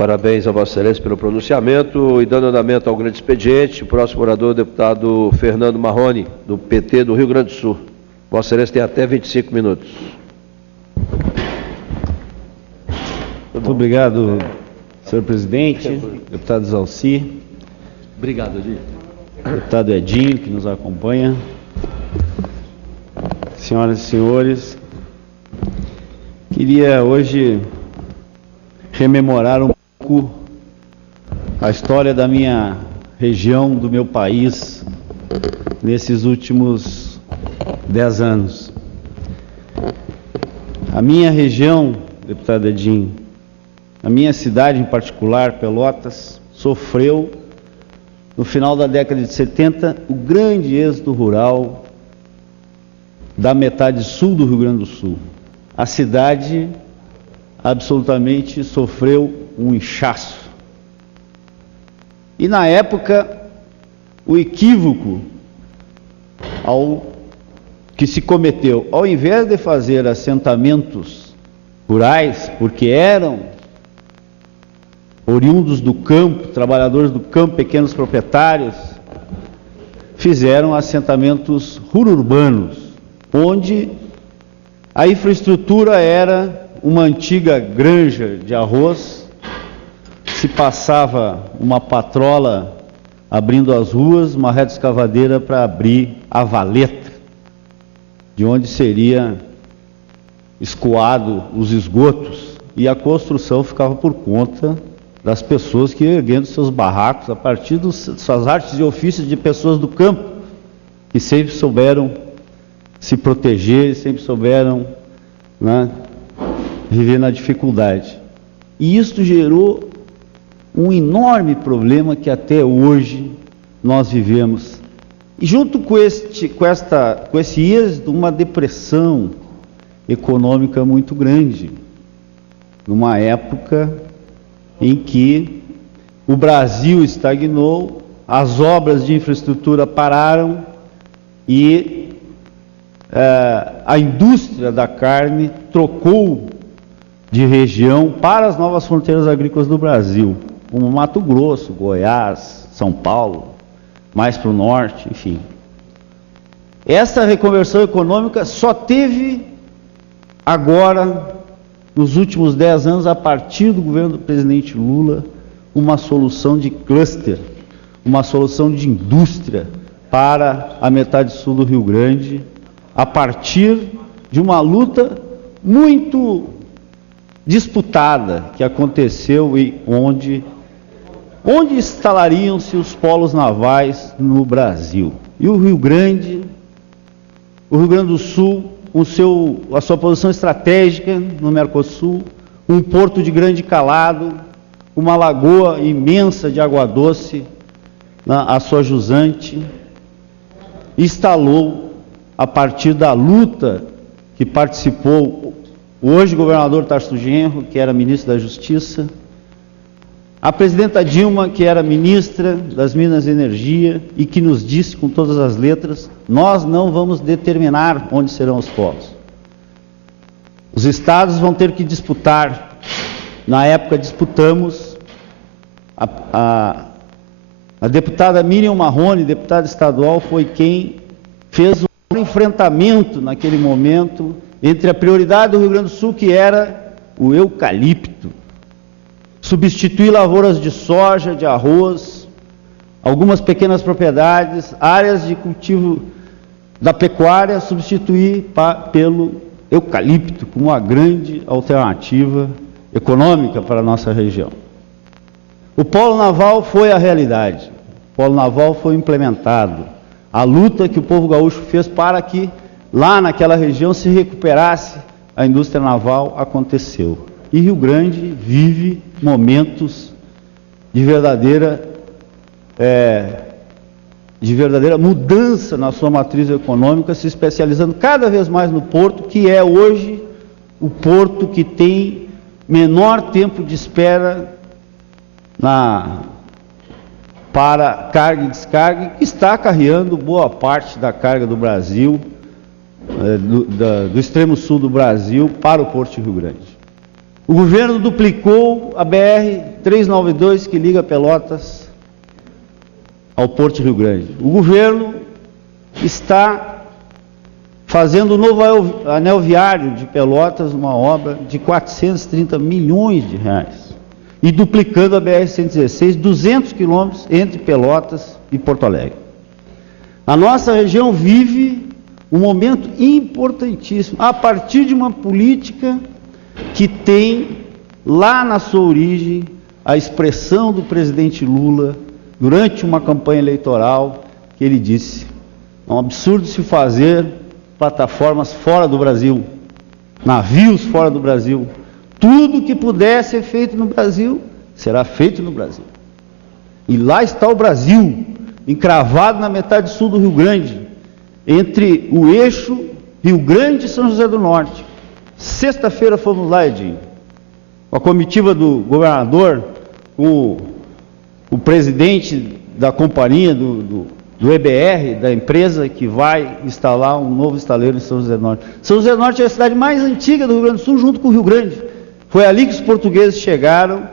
Parabéns a Vossa Excelência pelo pronunciamento. E dando andamento ao grande expediente, o próximo orador, o deputado Fernando Marrone, do PT do Rio Grande do Sul. Vossa Excelência tem até 25 minutos. Muito obrigado, senhor presidente, deputado Zalci. Obrigado, Edinho. Deputado Edinho, que nos acompanha. Senhoras e senhores, queria hoje rememorar um pouco a história da minha região, do meu país, nesses últimos 10 anos. A minha região, deputado Edinho, a minha cidade em particular, Pelotas, sofreu, no final da década de 70, o grande êxodo rural da metade sul do Rio Grande do Sul. A cidade absolutamente sofreu um inchaço. E na época, o equívoco que se cometeu, ao invés de fazer assentamentos rurais, porque eram oriundos do campo, trabalhadores do campo, pequenos proprietários, fizeram assentamentos rururbanos, onde a infraestrutura era uma antiga granja de arroz, se passava uma patrola abrindo as ruas, uma reta escavadeira para abrir a valeta, de onde seria escoado os esgotos, e a construção ficava por conta das pessoas que erguendo seus barracos a partir das suas artes e ofícios de pessoas do campo, que sempre souberam se proteger, sempre souberam, né, viver na dificuldade. E isso gerou um enorme problema que até hoje nós vivemos. E junto com esse êxodo, uma depressão econômica muito grande, numa época em que o Brasil estagnou, as obras de infraestrutura pararam e a indústria da carne trocou de região para as novas fronteiras agrícolas do Brasil, como Mato Grosso, Goiás, São Paulo, mais para o norte, enfim. Essa reconversão econômica só teve agora, nos últimos 10 anos, a partir do governo do presidente Lula, uma solução de cluster, uma solução de indústria para a metade sul do Rio Grande, a partir de uma luta muito disputada que aconteceu e onde instalariam-se os polos navais no Brasil. E o Rio Grande do Sul, a sua posição estratégica no Mercosul, um porto de grande calado, uma lagoa imensa de água doce, a sua jusante, instalou, a partir da luta que participou hoje o governador Tarso Genro, que era ministro da Justiça, a presidenta Dilma, que era ministra das Minas e Energia, e que nos disse com todas as letras: nós não vamos determinar onde serão os polos. Os estados vão ter que disputar. Na época disputamos, a deputada Miriam Marrone, deputada estadual, foi quem fez o enfrentamento naquele momento entre a prioridade do Rio Grande do Sul, que era o eucalipto, substituir lavouras de soja, de arroz, algumas pequenas propriedades, áreas de cultivo da pecuária, substituir pelo eucalipto como uma grande alternativa econômica para a nossa região. O polo naval foi a realidade, o polo naval foi implementado. A luta que o povo gaúcho fez para que lá naquela região se recuperasse a indústria naval aconteceu. E Rio Grande vive momentos de verdadeira mudança na sua matriz econômica, se especializando cada vez mais no porto, que é hoje o porto que tem menor tempo de espera para carga e descarga, que está acarreando boa parte da carga do Brasil, do extremo sul do Brasil, para o Porto de Rio Grande. O governo duplicou a BR BR-392 que liga Pelotas ao Porto de Rio Grande. O governo está fazendo o novo anel viário de Pelotas, uma obra de 430 milhões de reais, e duplicando a BR-116, 200 quilômetros entre Pelotas e Porto Alegre. A nossa região vive um momento importantíssimo, a partir de uma política que tem lá na sua origem a expressão do presidente Lula, durante uma campanha eleitoral, que ele disse: é um absurdo se fazer plataformas fora do Brasil, navios fora do Brasil. Tudo que puder ser feito no Brasil, será feito no Brasil. E lá está o Brasil, encravado na metade sul do Rio Grande, entre o eixo Rio Grande e São José do Norte. Sexta-feira fomos lá, Edinho, com a comitiva do governador, com o presidente da companhia, do EBR, da empresa que vai instalar um novo estaleiro em São José do Norte. São José do Norte é a cidade mais antiga do Rio Grande do Sul, junto com o Rio Grande. Foi ali que os portugueses chegaram,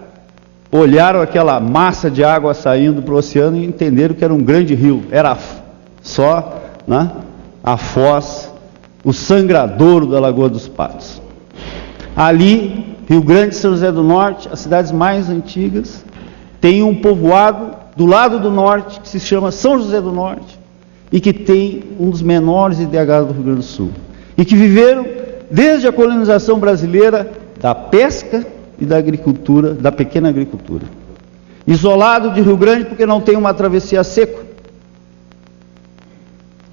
olharam aquela massa de água saindo para o oceano e entenderam que era um grande rio. Era só, né, a foz, o sangradouro da Lagoa dos Patos. Ali, Rio Grande e São José do Norte, as cidades mais antigas, tem um povoado do lado do norte que se chama São José do Norte e que tem um dos menores IDHs do Rio Grande do Sul e que viveram desde a colonização brasileira da pesca e da agricultura, da pequena agricultura. Isolado de Rio Grande porque não tem uma travessia a seco.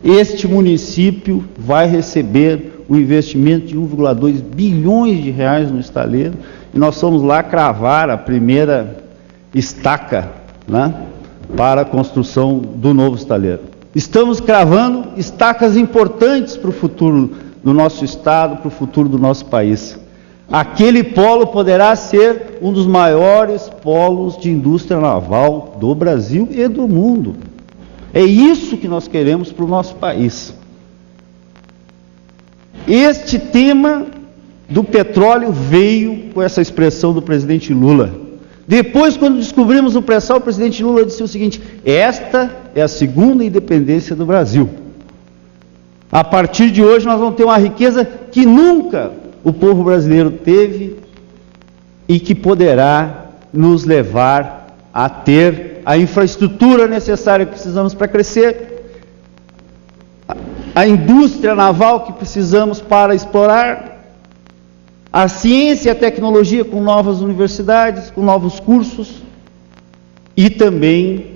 Este município vai receber um investimento de 1,2 bilhões de reais no estaleiro e nós fomos lá cravar a primeira estaca, né, para a construção do novo estaleiro. Estamos cravando estacas importantes para o futuro do nosso estado, para o futuro do nosso país. Aquele polo poderá ser um dos maiores polos de indústria naval do Brasil e do mundo. É isso que nós queremos para o nosso país. Este tema do petróleo veio com essa expressão do presidente Lula. Depois, quando descobrimos o pré-sal, o presidente Lula disse o seguinte: esta é a segunda independência do Brasil. A partir de hoje nós vamos ter uma riqueza que nunca o povo brasileiro teve e que poderá nos levar a ter a infraestrutura necessária que precisamos para crescer, a indústria naval que precisamos para explorar, a ciência e a tecnologia com novas universidades, com novos cursos, e também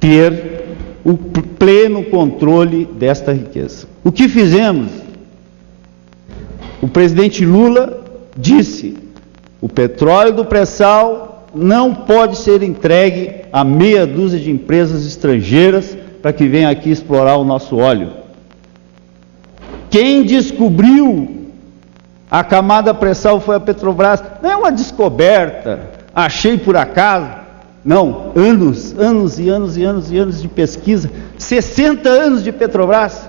ter o pleno controle desta riqueza. O que fizemos? O presidente Lula disse: o petróleo do pré-sal não pode ser entregue a meia dúzia de empresas estrangeiras para que venham aqui explorar o nosso óleo. Quem descobriu a camada pré-sal foi a Petrobras. Não é uma descoberta, achei por acaso. Não, anos de pesquisa, 60 anos de Petrobras.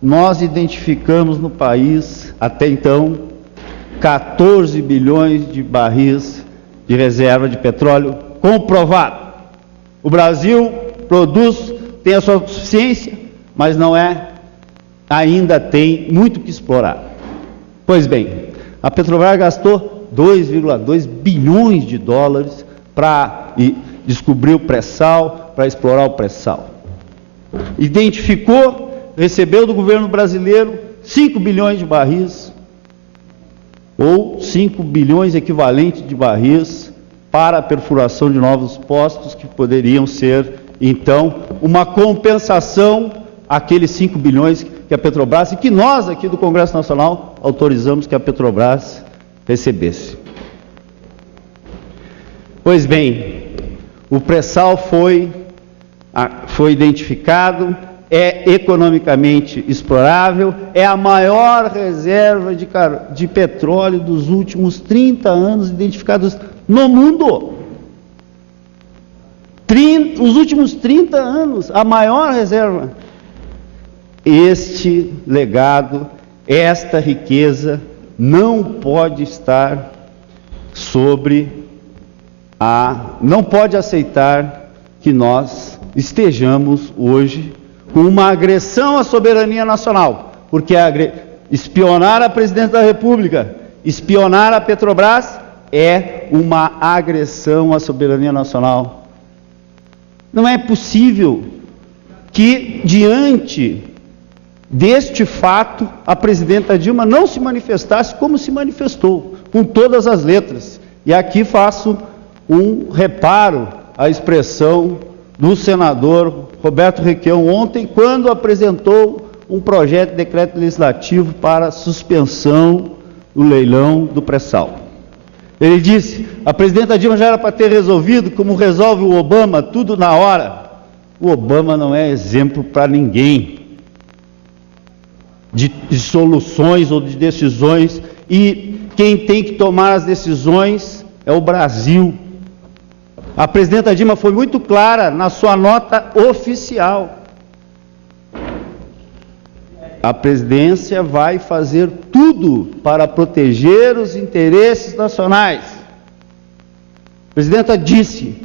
Nós identificamos no país, até então, 14 bilhões de barris de reserva de petróleo comprovado. O Brasil produz, tem a sua suficiência, mas não é, ainda tem muito que explorar. Pois bem, a Petrobras gastou 2,2 bilhões de dólares para descobrir o pré-sal, para explorar o pré-sal. Identificou, recebeu do governo brasileiro 5 bilhões de barris, ou 5 bilhões equivalente de barris para a perfuração de novos postos que poderiam ser, então, uma compensação àqueles 5 bilhões que a Petrobras, e que nós aqui do Congresso Nacional autorizamos que a Petrobras recebesse. Pois bem, o pré-sal foi identificado, é economicamente explorável, é a maior reserva de petróleo dos últimos 30 anos identificados no mundo. Os últimos 30 anos, a maior reserva. Este legado, esta riqueza, não pode estar sobre não pode aceitar que nós estejamos hoje com uma agressão à soberania nacional, porque espionar a Presidente da República, espionar a Petrobras é uma agressão à soberania nacional. Não é possível que, diante deste fato, a Presidenta Dilma não se manifestasse como se manifestou, com todas as letras. E aqui faço um reparo à expressão do senador Roberto Requião ontem, quando apresentou um projeto de decreto legislativo para suspensão do leilão do pré-sal. Ele disse: a Presidenta Dilma já era para ter resolvido, como resolve o Obama, tudo na hora. O Obama não é exemplo para ninguém de soluções ou de decisões, e quem tem que tomar as decisões é o Brasil. A Presidenta Dilma foi muito clara na sua nota oficial. A presidência vai fazer tudo para proteger os interesses nacionais. A Presidenta disse: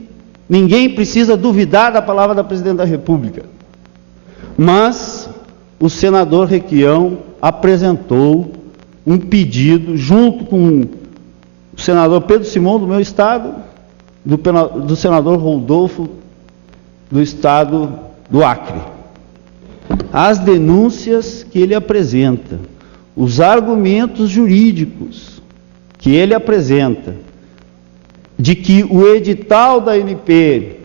ninguém precisa duvidar da palavra da Presidente da República. Mas o senador Requião apresentou um pedido, junto com o senador Pedro Simão, do meu estado, do senador Rodolfo, do estado do Acre. As denúncias que ele apresenta, os argumentos jurídicos que ele apresenta, de que o edital da ANP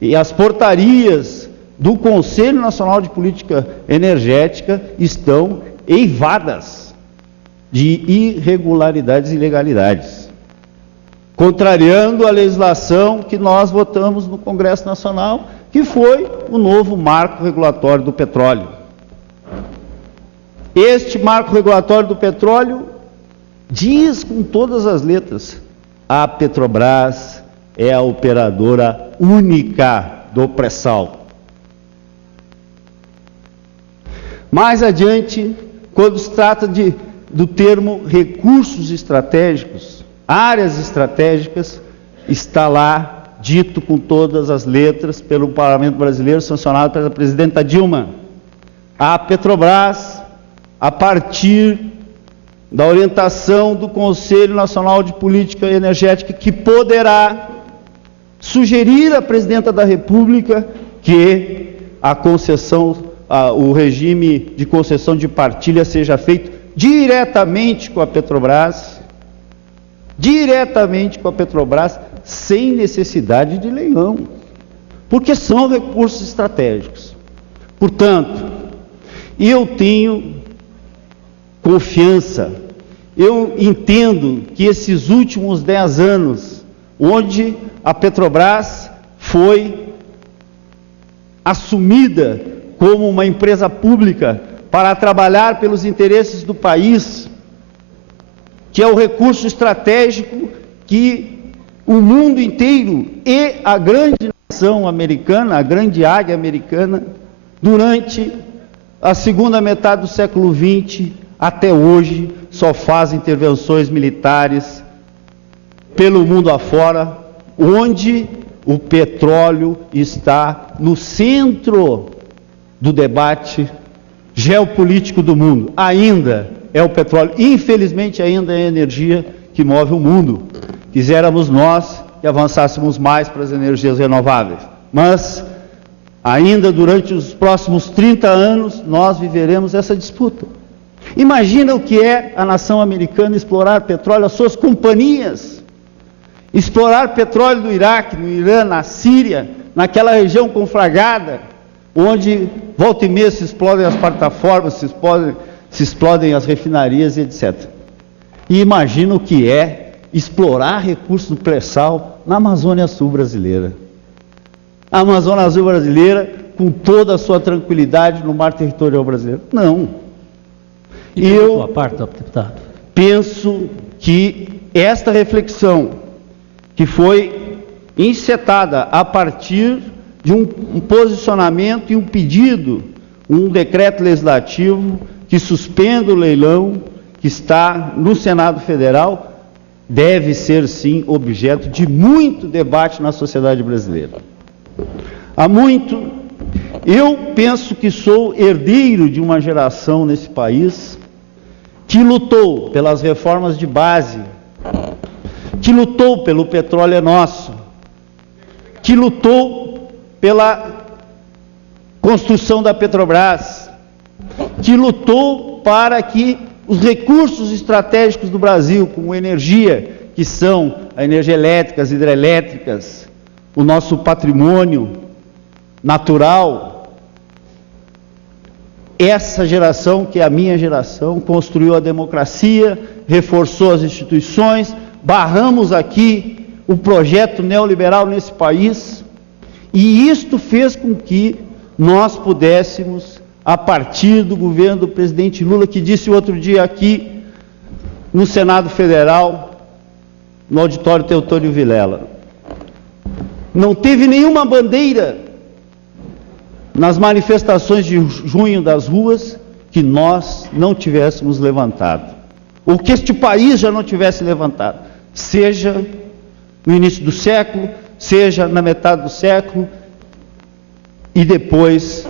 e as portarias do Conselho Nacional de Política Energética estão eivadas de irregularidades e ilegalidades, contrariando a legislação que nós votamos no Congresso Nacional, que foi o novo marco regulatório do petróleo. Este marco regulatório do petróleo diz com todas as letras: a Petrobras é a operadora única do pré-sal. Mais adiante, quando se trata do termo recursos estratégicos, áreas estratégicas, está lá dito com todas as letras pelo Parlamento Brasileiro, sancionado pela Presidenta Dilma: a Petrobras, a partir da orientação do Conselho Nacional de Política Energética, que poderá sugerir à Presidenta da República que a concessão, o regime de concessão de partilha seja feito diretamente com a Petrobras, sem necessidade de leilão, porque são recursos estratégicos. Portanto, eu tenho confiança, eu entendo que esses últimos 10 anos, onde a Petrobras foi assumida como uma empresa pública para trabalhar pelos interesses do país, que é o recurso estratégico que o mundo inteiro e a grande nação americana, a grande águia americana, durante a segunda metade do século XX até hoje, só faz intervenções militares pelo mundo afora, onde o petróleo está no centro do debate geopolítico do mundo. Ainda é o petróleo, infelizmente ainda é a energia que move o mundo. Quiséramos nós que avançássemos mais para as energias renováveis, mas ainda durante os próximos 30 anos nós viveremos essa disputa. Imagina o que é a nação americana explorar petróleo, as suas companhias, explorar petróleo no Iraque, no Irã, na Síria, naquela região conflagrada, onde volta e meia se explodem as plataformas, se explodem as refinarias, etc. E imagina o que é explorar recursos do pré-sal na Amazônia Sul brasileira. A Amazônia Sul brasileira, com toda a sua tranquilidade no mar territorial brasileiro. Não. E eu, sua parte, deputado, penso que esta reflexão, que foi encetada a partir de um posicionamento e um pedido, um decreto legislativo que suspenda o leilão, que está no Senado Federal, deve ser, sim, objeto de muito debate na sociedade brasileira. Há muito, eu penso que sou herdeiro de uma geração nesse país que lutou pelas reformas de base, que lutou pelo petróleo é nosso, que lutou pela construção da Petrobras, que lutou para que os recursos estratégicos do Brasil, como energia, que são a energia elétrica, as hidrelétricas, o nosso patrimônio natural, essa geração, que é a minha geração, construiu a democracia, reforçou as instituições, barramos aqui o projeto neoliberal nesse país, e isto fez com que nós pudéssemos, a partir do governo do presidente Lula, que disse outro dia aqui no Senado Federal, no auditório Teotônio Vilela, não teve nenhuma bandeira nas manifestações de junho das ruas que nós não tivéssemos levantado, ou que este país já não tivesse levantado, seja no início do século, seja na metade do século, e depois,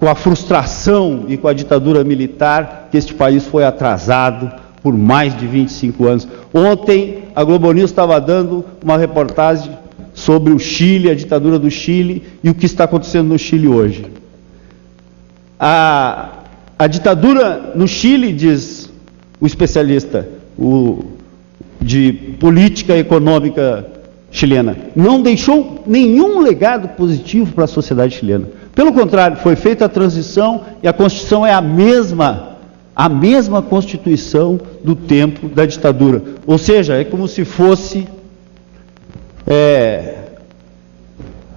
com a frustração e com a ditadura militar, que este país foi atrasado por mais de 25 anos. Ontem, a Globo News estava dando uma reportagem sobre o Chile, a ditadura do Chile, e o que está acontecendo no Chile hoje. A ditadura no Chile, diz o especialista de política econômica chilena, não deixou nenhum legado positivo para a sociedade chilena. Pelo contrário, foi feita a transição e a Constituição é a mesma Constituição do tempo da ditadura. Ou seja, é como se fosse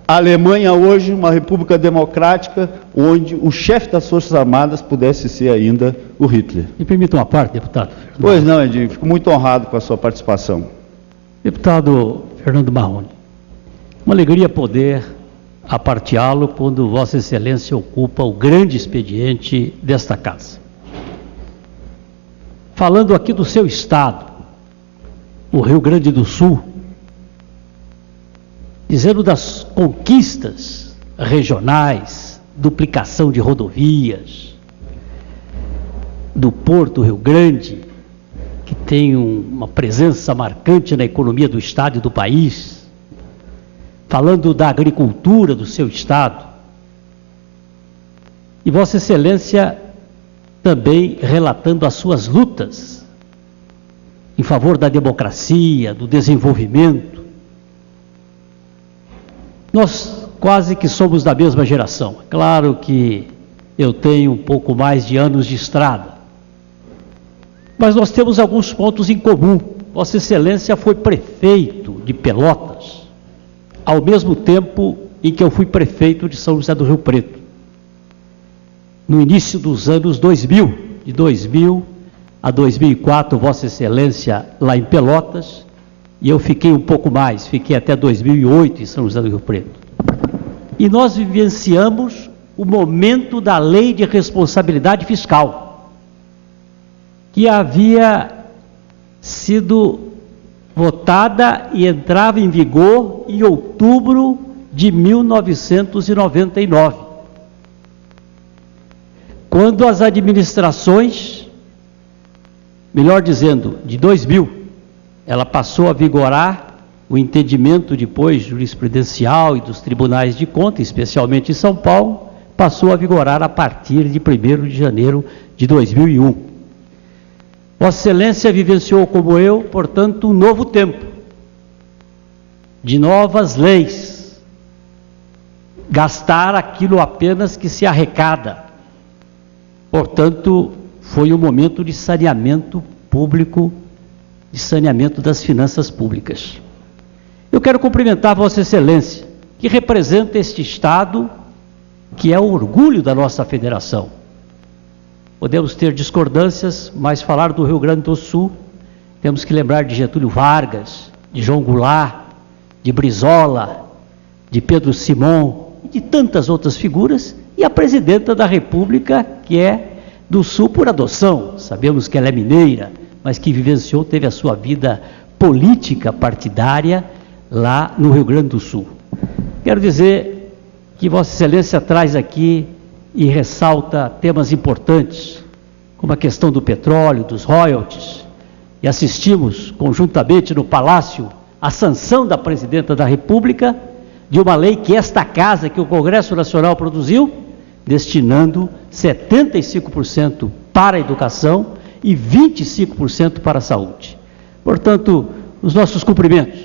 a Alemanha hoje, uma república democrática, onde o chefe das Forças Armadas pudesse ser ainda o Hitler. Me permita uma parte, deputado. Pois não, Edinho, fico muito honrado com a sua participação. Deputado Fernando Marrone, uma alegria poder aparteá-lo quando Vossa Excelência ocupa o grande expediente desta casa. Falando aqui do seu estado, o Rio Grande do Sul, dizendo das conquistas regionais, duplicação de rodovias, do Porto Rio Grande, que tem uma presença marcante na economia do estado e do país, falando da agricultura do seu estado, e Vossa Excelência também relatando as suas lutas em favor da democracia, do desenvolvimento. Nós quase que somos da mesma geração. Claro que eu tenho um pouco mais de anos de estrada, mas nós temos alguns pontos em comum. Vossa Excelência foi prefeito de Pelotas, ao mesmo tempo em que eu fui prefeito de São José do Rio Preto, no início dos anos 2000, de 2000 a 2004, Vossa Excelência lá em Pelotas, e eu fiquei um pouco mais, fiquei até 2008 em São José do Rio Preto. E nós vivenciamos o momento da Lei de Responsabilidade Fiscal, que havia sido votada e entrava em vigor em outubro de 1999, quando as administrações, melhor dizendo, de 2000, ela passou a vigorar o entendimento depois jurisprudencial e dos tribunais de contas, especialmente em São Paulo, passou a vigorar a partir de 1º de janeiro de 2001. Vossa Excelência vivenciou, como eu, portanto, um novo tempo, de novas leis, gastar aquilo apenas que se arrecada. Portanto, foi um momento de saneamento público, de saneamento das finanças públicas. Eu quero cumprimentar Vossa Excelência, que representa este Estado, que é o orgulho da nossa federação. Podemos ter discordâncias, mas falar do Rio Grande do Sul, temos que lembrar de Getúlio Vargas, de João Goulart, de Brizola, de Pedro Simão, e de tantas outras figuras, e a presidenta da República, que é do Sul por adoção. Sabemos que ela é mineira, mas que vivenciou, teve a sua vida política partidária lá no Rio Grande do Sul. Quero dizer que Vossa Excelência traz aqui e ressalta temas importantes, como a questão do petróleo, dos royalties, e assistimos conjuntamente no Palácio a sanção da Presidenta da República de uma lei que esta casa, que o Congresso Nacional produziu, destinando 75% para a educação e 25% para a saúde. Portanto, os nossos cumprimentos.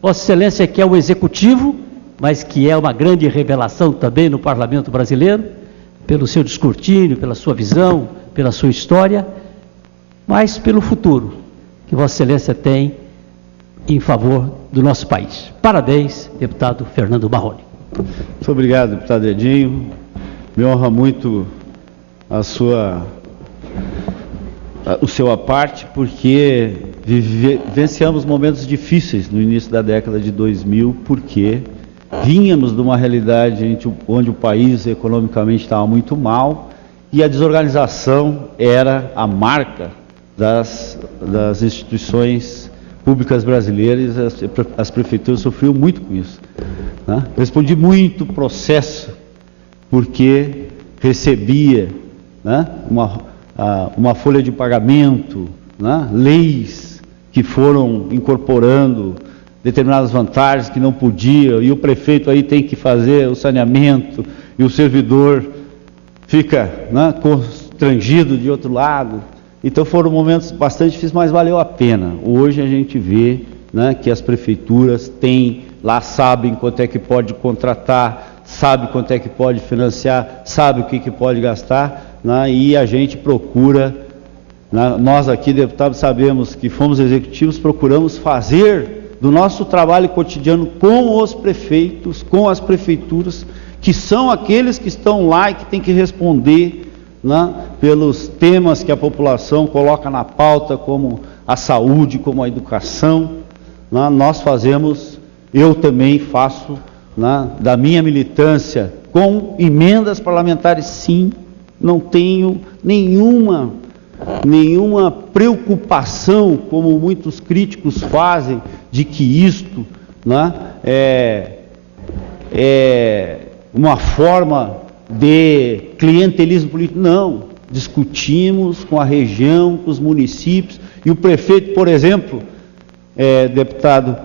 Vossa Excelência, que é o Executivo, mas que é uma grande revelação também no Parlamento brasileiro, pelo seu descortínio, pela sua visão, pela sua história, mas pelo futuro que Vossa Excelência tem em favor do nosso país. Parabéns, deputado Fernando Marrone. Muito obrigado, deputado Edinho. Me honra muito o seu aparte, porque vivenciamos momentos difíceis no início da década de 2000, porque vínhamos de uma realidade onde o país economicamente estava muito mal e a desorganização era a marca das instituições públicas brasileiras. As prefeituras sofriam muito com isso, né? Respondi muito processo, porque recebia, né, uma folha de pagamento, né, leis que foram incorporando determinadas vantagens que não podia, e o prefeito aí tem que fazer o saneamento, e o servidor fica, né, constrangido de outro lado. Então foram momentos bastante difíceis, mas valeu a pena. Hoje a gente vê, né, que as prefeituras têm, lá sabem quanto é que pode contratar, sabe quanto é que pode financiar, sabe o que pode gastar, né, e a gente procura, né, nós aqui, deputados, sabemos que fomos executivos, procuramos fazer do nosso trabalho cotidiano com os prefeitos, com as prefeituras, que são aqueles que estão lá e que têm que responder, né, pelos temas que a população coloca na pauta, como a saúde, como a educação, né. Nós fazemos, eu também faço, né, da minha militância, com emendas parlamentares, sim, não tenho nenhuma preocupação, como muitos críticos fazem, de que isto, né, é uma forma de clientelismo político. Não, discutimos com a região, com os municípios, e o prefeito, por exemplo, deputado,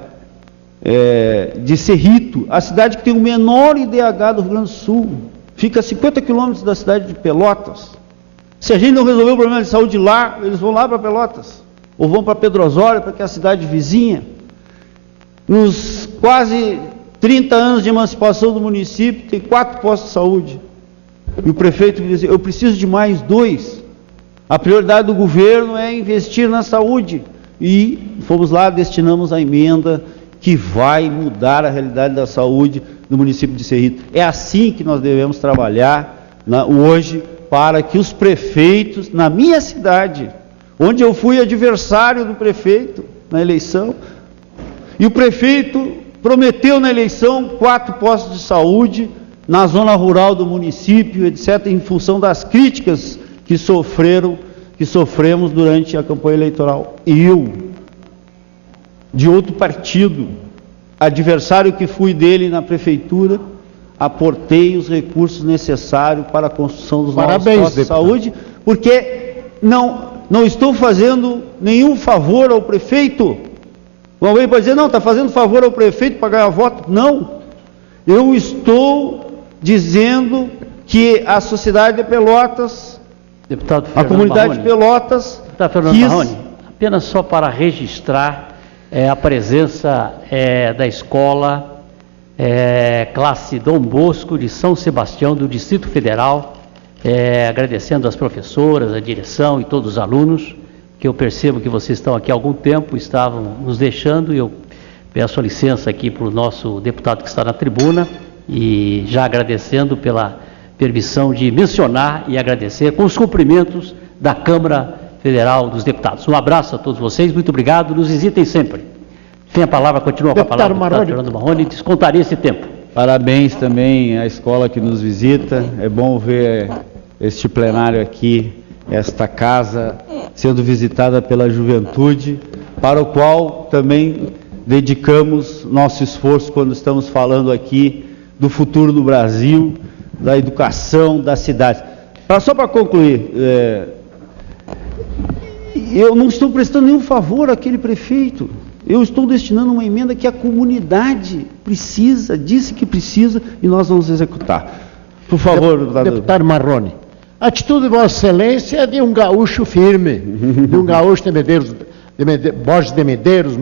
de Cerrito, a cidade que tem o menor IDH do Rio Grande do Sul, fica a 50 quilômetros da cidade de Pelotas. Se a gente não resolver o problema de saúde lá, eles vão lá para Pelotas, ou vão para Pedro Osório, para que é a cidade vizinha. Nos quase 30 anos de emancipação do município, tem 4 postos de saúde. E o prefeito diz: eu preciso de mais 2. A prioridade do governo é investir na saúde. E fomos lá, destinamos a emenda que vai mudar a realidade da saúde no município de Cerrito. É assim que nós devemos trabalhar, né, hoje, para que os prefeitos, na minha cidade, onde eu fui adversário do prefeito na eleição, e o prefeito prometeu na eleição 4 postos de saúde na zona rural do município, etc., em função das críticas que sofremos durante a campanha eleitoral. Eu, de outro partido, adversário que fui dele na prefeitura, aportei os recursos necessários para a construção dos novos postos de saúde, porque não estou fazendo nenhum favor ao prefeito. Alguém pode dizer: não, está fazendo favor ao prefeito para ganhar voto. Não, eu estou dizendo que a sociedade de Pelotas, a comunidade de Pelotas, Marrone, apenas só para registrar a presença da escola classe Dom Bosco de São Sebastião, do Distrito Federal, agradecendo às professoras, à direção e todos os alunos, que eu percebo que vocês estão aqui há algum tempo, estavam nos deixando, e eu peço a licença aqui para o nosso deputado que está na tribuna, e já agradecendo pela permissão de mencionar e agradecer com os cumprimentos da Câmara Federal dos Deputados. Um abraço a todos vocês, muito obrigado, nos visitem sempre. Tem a palavra, continua com a palavra, deputado Fernando Marrone, descontaria esse tempo. Parabéns também à escola que nos visita, é bom ver este plenário aqui, esta casa, sendo visitada pela juventude, para o qual também dedicamos nosso esforço quando estamos falando aqui do futuro do Brasil, da educação, das cidades. Só para concluir, eu não estou prestando nenhum favor àquele prefeito. Eu estou destinando uma emenda que a comunidade precisa, disse que precisa, e nós vamos executar. Por favor, deputado Marrone. A atitude de Vossa Excelência é de um gaúcho firme, de um gaúcho de Medeiros, Borges de Medeiros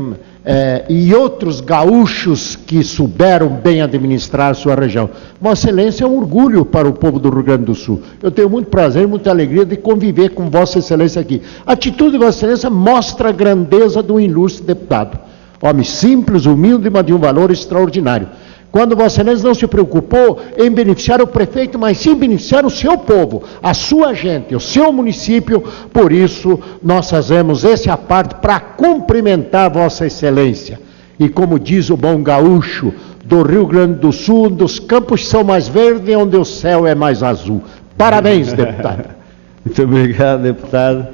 e outros gaúchos que souberam bem administrar sua região. Vossa Excelência é um orgulho para o povo do Rio Grande do Sul. Eu tenho muito prazer e muita alegria de conviver com Vossa Excelência aqui. A atitude de Vossa Excelência mostra a grandeza do ilustre deputado. Homem simples, humilde, mas de um valor extraordinário. Quando Vossa Excelência não se preocupou em beneficiar o prefeito, mas sim beneficiar o seu povo, a sua gente, o seu município. Por isso, nós fazemos esse aparte para cumprimentar Vossa Excelência. E como diz o bom gaúcho do Rio Grande do Sul, onde os campos são mais verdes, onde o céu é mais azul. Parabéns, deputado. Muito obrigado, deputado.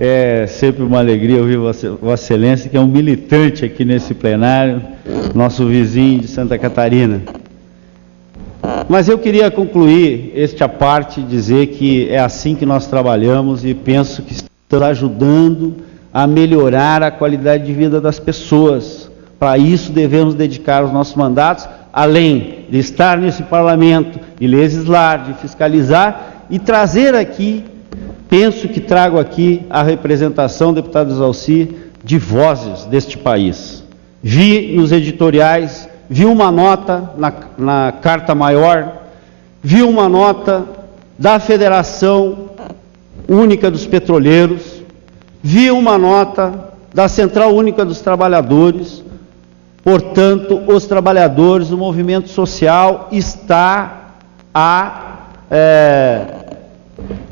É sempre uma alegria ouvir Vossa Excelência, que é um militante aqui nesse plenário, nosso vizinho de Santa Catarina. Mas eu queria concluir esta parte e dizer que é assim que nós trabalhamos e penso que estamos ajudando a melhorar a qualidade de vida das pessoas. Para isso devemos dedicar os nossos mandatos, além de estar nesse parlamento, de legislar, de fiscalizar e trazer aqui. Penso que trago aqui a representação, deputado Exalci, de vozes deste país. Vi nos editoriais, vi uma nota na Carta Maior, vi uma nota da Federação Única dos Petroleiros, vi uma nota da Central Única dos Trabalhadores. Portanto, os trabalhadores, o movimento social está a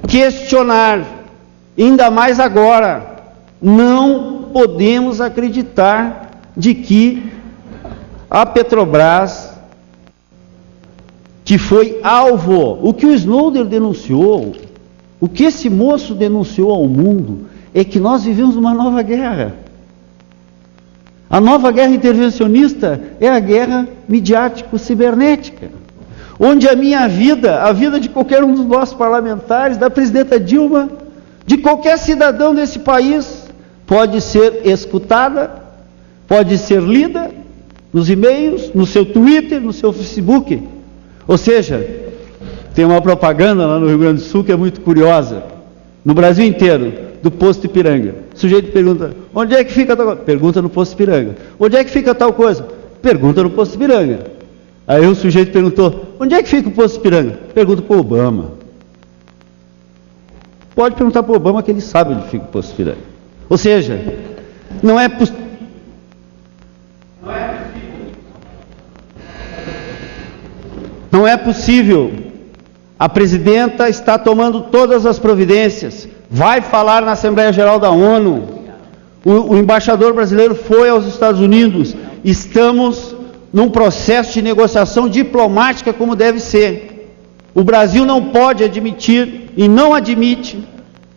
questionar, ainda mais agora. Não podemos acreditar de que a Petrobras, que foi alvo, o que o Snowden denunciou, o que esse moço denunciou ao mundo, é que nós vivemos uma nova guerra. A nova guerra intervencionista é a guerra midiático-cibernética, onde a minha vida, a vida de qualquer um dos nossos parlamentares, da presidenta Dilma, de qualquer cidadão desse país, pode ser escutada, pode ser lida nos e-mails, no seu Twitter, no seu Facebook. Ou seja, tem uma propaganda lá no Rio Grande do Sul que é muito curiosa, no Brasil inteiro, do posto Ipiranga. O sujeito pergunta, onde é que fica tal coisa? Pergunta no posto Ipiranga. Onde é que fica tal coisa? Pergunta no posto Ipiranga. Aí o sujeito perguntou, onde é que fica o posto Ipiranga? Pergunta para o Obama. Pode perguntar para o Obama que ele sabe onde fica o posto Ipiranga. Ou seja, não é possível. Não é possível. A presidenta está tomando todas as providências. Vai falar na Assembleia Geral da ONU. O embaixador brasileiro foi aos Estados Unidos. Estamos num processo de negociação diplomática como deve ser. O Brasil não pode admitir e não admite,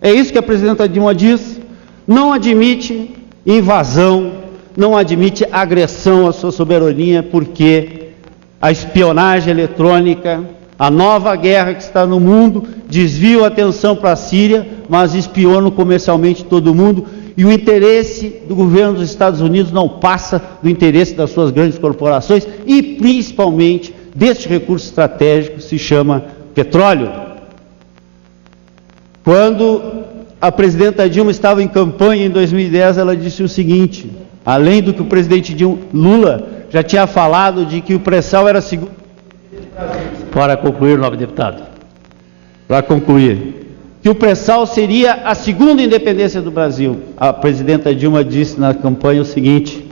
é isso que a presidenta Dilma diz, não admite invasão, não admite agressão à sua soberania, porque a espionagem eletrônica, a nova guerra que está no mundo, desvia a atenção para a Síria, mas espionam comercialmente todo mundo, e o interesse do governo dos Estados Unidos não passa do interesse das suas grandes corporações e principalmente deste recurso estratégico que se chama petróleo. Quando a presidenta Dilma estava em campanha em 2010, ela disse o seguinte, além do que o presidente Lula já tinha falado de que o pré-sal era seguro. Para concluir, nobre deputado. Para concluir, que o pré-sal seria a segunda independência do Brasil. A presidenta Dilma disse na campanha o seguinte,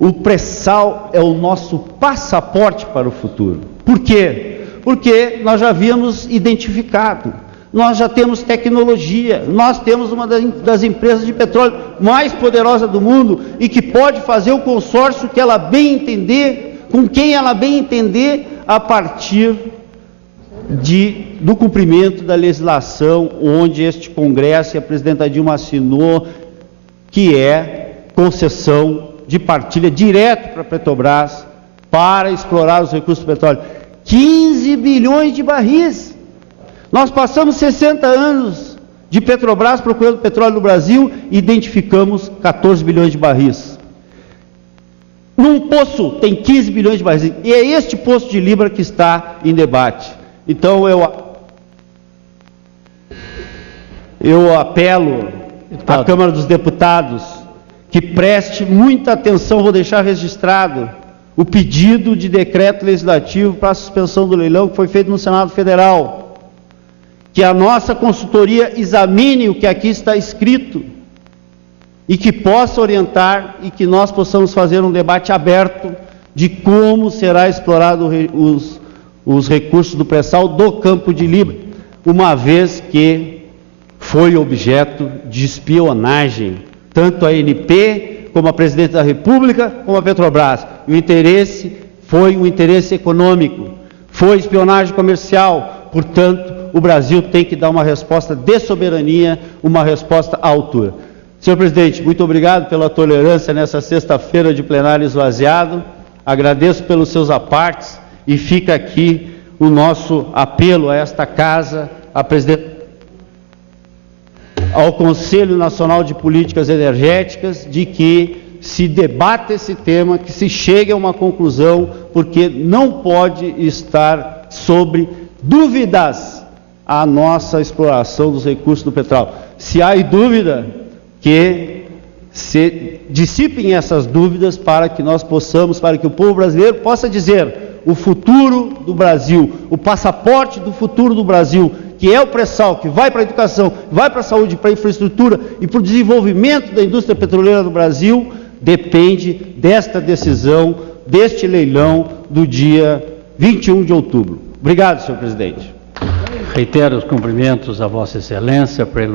o pré-sal é o nosso passaporte para o futuro. Por quê? Porque nós já havíamos identificado, nós já temos tecnologia, nós temos uma das empresas de petróleo mais poderosa do mundo e que pode fazer o consórcio que ela bem entender, com quem ela bem entender, a partir do cumprimento da legislação onde este Congresso e a presidenta Dilma assinou, que é concessão de partilha direto para a Petrobras para explorar os recursos do petróleo. 15 bilhões de barris. Nós passamos 60 anos de Petrobras procurando petróleo no Brasil e identificamos 14 bilhões de barris. Num poço tem 15 bilhões de barris. E é este poço de Libra que está em debate. Então eu apelo à Câmara dos Deputados que preste muita atenção, vou deixar registrado o pedido de decreto legislativo para a suspensão do leilão que foi feito no Senado Federal. Que a nossa consultoria examine o que aqui está escrito e que possa orientar e que nós possamos fazer um debate aberto de como será explorado os recursos do pré-sal do Campo de Libra, uma vez que foi objeto de espionagem, tanto a ANP, como a Presidente da República, como a Petrobras. E o interesse foi um interesse econômico, foi espionagem comercial, portanto, o Brasil tem que dar uma resposta de soberania, uma resposta à altura. Senhor presidente, muito obrigado pela tolerância nessa sexta-feira de plenário esvaziado, agradeço pelos seus apartes e fica aqui o nosso apelo a esta casa, ao Conselho Nacional de Políticas Energéticas, de que se debata esse tema, que se chegue a uma conclusão, porque não pode estar sobre dúvidas a nossa exploração dos recursos do petróleo. Se há dúvida, que se dissipem essas dúvidas para que nós possamos, para que o povo brasileiro possa dizer o futuro do Brasil, o passaporte do futuro do Brasil, que é o pré-sal, que vai para a educação, vai para a saúde, para a infraestrutura e para o desenvolvimento da indústria petroleira do Brasil, depende desta decisão, deste leilão do dia 21 de outubro. Obrigado, senhor presidente. Reitero os cumprimentos a Vossa Excelência pelo